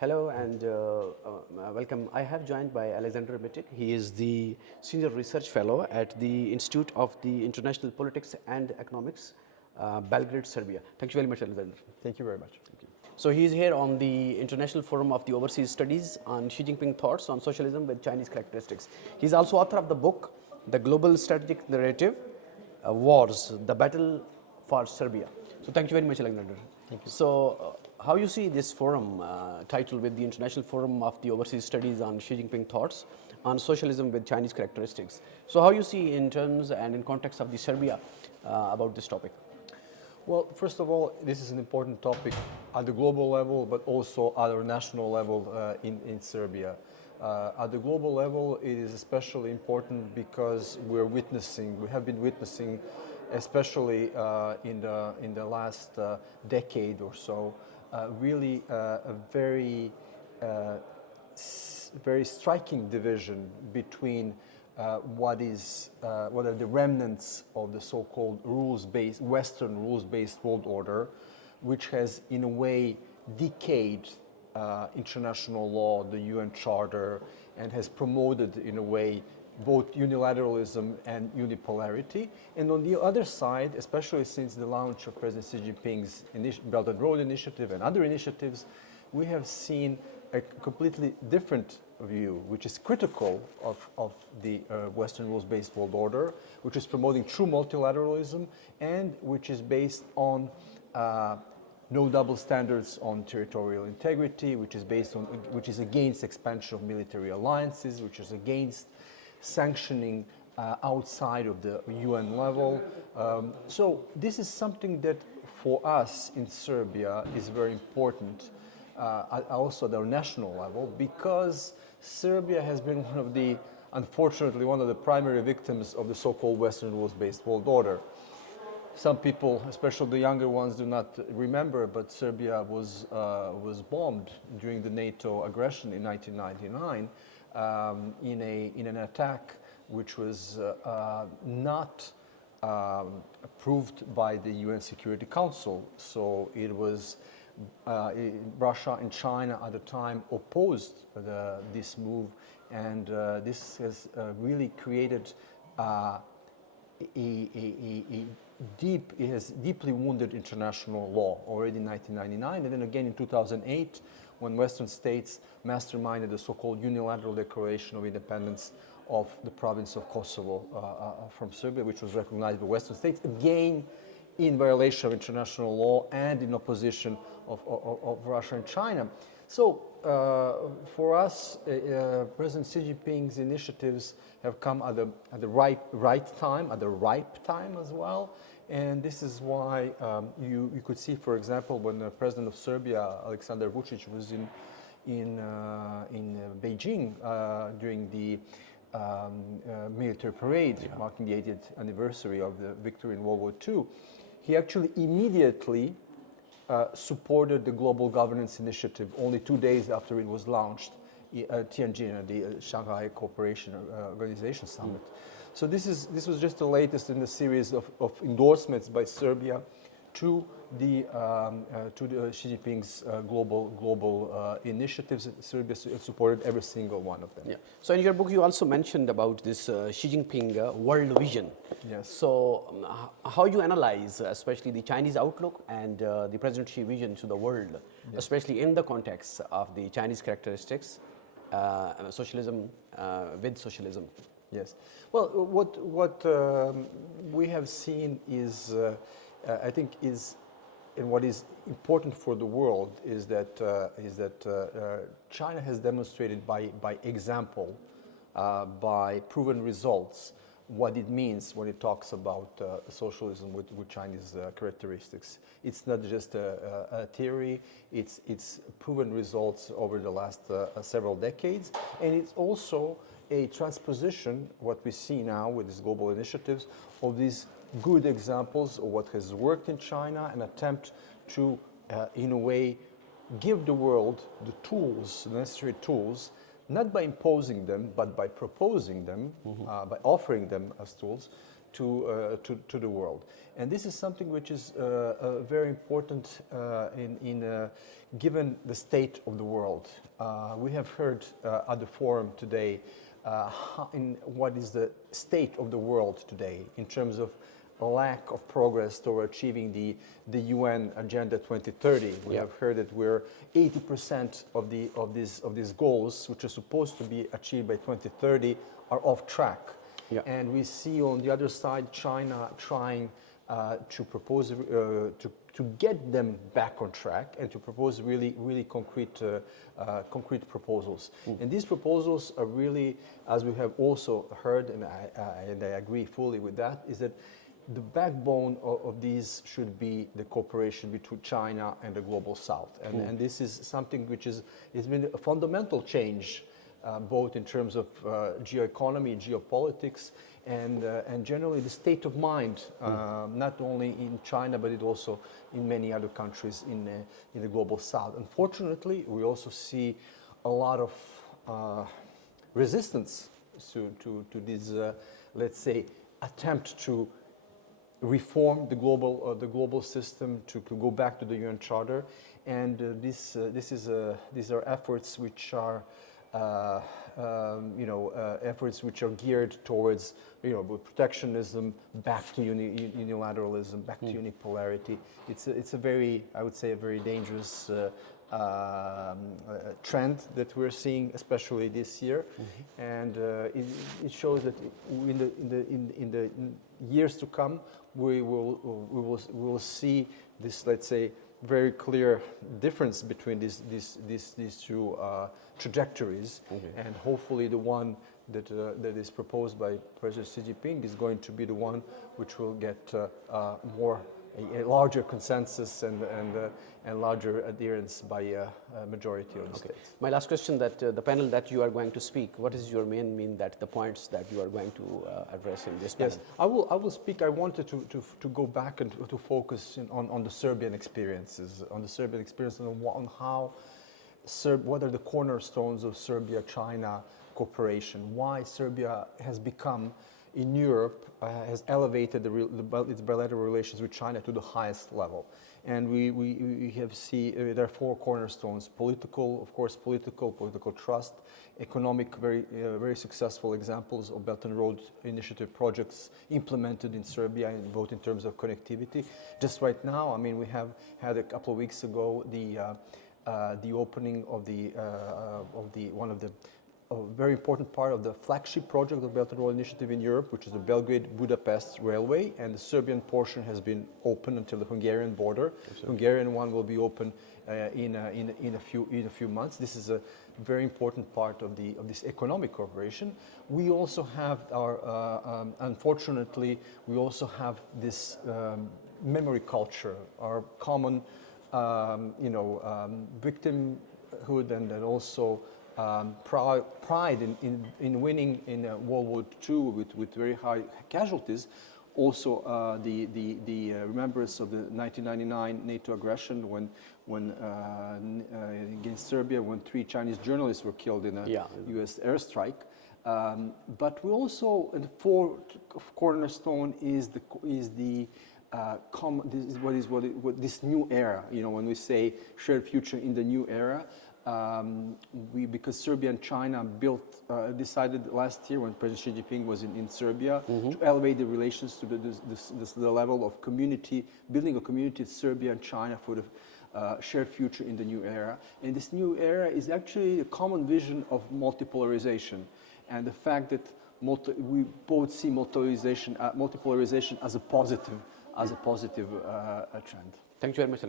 Hello and welcome. I have joined by Aleksandar Mitić. He is the Senior Research Fellow at the Institute of the International Politics and Economics, Belgrade, Serbia. Thank you very much, Aleksandar. Thank you very much. Thank you. So he is here on the International Forum of the Overseas Studies on Xi Jinping Thoughts on Socialism with Chinese Characteristics. He is also author of the book, The Global Strategic Narrative, Wars, the Battle for Serbia. So thank you very much, Aleksandar. Thank you. So how you see this forum titled with the International Forum of the Overseas Studies on Xi Jinping Thoughts on Socialism with Chinese Characteristics. So how you see in terms and in context of the Serbia about this topic? Well, first of all, this is an important topic at the global level, but also at our national level in Serbia. At the global level, it is especially important because we have been witnessing, especially in the last decade or so, really a very striking division between what are the remnants of the so-called Western rules-based world order, which has in a way decayed international law, the UN Charter, and has promoted in a way both unilateralism and unipolarity. And on the other side, especially since the launch of President Xi Jinping's Belt and Road Initiative and other initiatives, we have seen a completely different view, which is critical of the Western rules-based world order, which is promoting true multilateralism and which is based on no double standards on territorial integrity, which is against expansion of military alliances, which is against sanctioning outside of the UN level. So this is something that for us in Serbia is very important, also at our national level, because Serbia has been unfortunately, one of the primary victims of the so-called Western rules-based world order. Some people, especially the younger ones, do not remember, but Serbia was bombed during the NATO aggression in 1999 in an attack which was not approved by the UN Security Council. So it was Russia and China at the time opposed this move, and this has really created it has deeply wounded international law already in 1999, and then again in 2008, when Western states masterminded the so-called unilateral declaration of independence of the province of Kosovo from Serbia, which was recognized by Western states, again in violation of international law and in opposition of Russia and China. So for us, President Xi Jinping's initiatives have come at the right time, at the ripe time as well. And this is why you could see, for example, when the president of Serbia, Aleksandar Mitić, was in Beijing during the military parade marking the 80th anniversary of the victory in World War II, he actually immediately supported the Global Governance Initiative only 2 days after it was launched at Tianjin, the Shanghai Cooperation Organization Summit. So this was just the latest in the series of endorsements by Serbia to the Xi Jinping's global initiatives. Serbia supported every single one of them. Yeah. So in your book, you also mentioned about this Xi Jinping world vision. Yes. So how you analyze, especially the Chinese outlook and the President Xi vision to the world, yes, especially in the context of the Chinese characteristics, socialism with socialism. Yes. Well, what we have seen is, I think, and what is important for the world is that China has demonstrated by example, by proven results, what it means when it talks about socialism with Chinese characteristics. It's not just a theory, it's proven results over the last several decades, and it's also a transposition, what we see now with these global initiatives, of these good examples of what has worked in China, and attempt to, in a way, give the world the tools, the necessary tools, not by imposing them, but by proposing them, by offering them as tools, to the world. And this is something which is very important given the state of the world. We have heard at the forum today what is the state of the world today in terms of a lack of progress toward achieving the UN Agenda 2030. We have heard that we're 80% of these goals, which are supposed to be achieved by 2030, are off track. Yeah. And we see on the other side China trying to propose to get them back on track and to propose really concrete proposals. And these proposals are really, as we have also heard, and I agree fully with that, is that the backbone of these should be the cooperation between China and the global South. And this is something which has been a fundamental change, both in terms of geoeconomy, geopolitics, and generally the state of mind, not only in China, but it also in many other countries in the global South. Unfortunately, we also see a lot of resistance to this, let's say, attempt to reform the global system, to go back to the UN Charter, and these are efforts which are efforts which are geared towards protectionism, back to unilateralism, back to unipolarity. It's a very, I would say, a very dangerous trend that we're seeing, especially this year, and it shows that in the years to come, we will see this, let's say, very clear difference between these two trajectories, and hopefully the one that is proposed by President Xi Jinping is going to be the one which will get a larger consensus and larger adherence by a majority of the states. My last question: that the panel that you are going to speak, what is your the points that you are going to address in this panel? Yes, I will speak. I wanted to go back and to focus on the Serbian experiences, and on how what are the cornerstones of Serbia-China cooperation? Why Serbia has become, in Europe, has elevated its bilateral relations with China to the highest level. And we have there are four cornerstones: political, of course, political trust; economic, very successful examples of Belt and Road Initiative projects implemented in Serbia, both in terms of connectivity. Just right now, I mean, we have had a couple of weeks ago the opening of a very important part of the flagship project of Belt and Road Initiative in Europe, which is the Belgrade-Budapest Railway, and the Serbian portion has been open until the Hungarian border. The Hungarian one will be open in a few months. This is a very important part of this economic cooperation. We also have unfortunately, we also have this memory culture, our common, victimhood, and then also pride in winning in World War II with very high casualties. Also, the remembrance of the 1999 NATO aggression when against Serbia, when 3 Chinese journalists were killed in a U.S. airstrike. But we also, the fourth cornerstone is this new era. When we say shared future in the new era. Because Serbia and China decided last year when President Xi Jinping was in Serbia to elevate the relations to the level of building a community of Serbia and China for the shared future in the new era. And this new era is actually a common vision of multipolarization, and the fact that we both see multipolarization as a positive trend. Thank you very much.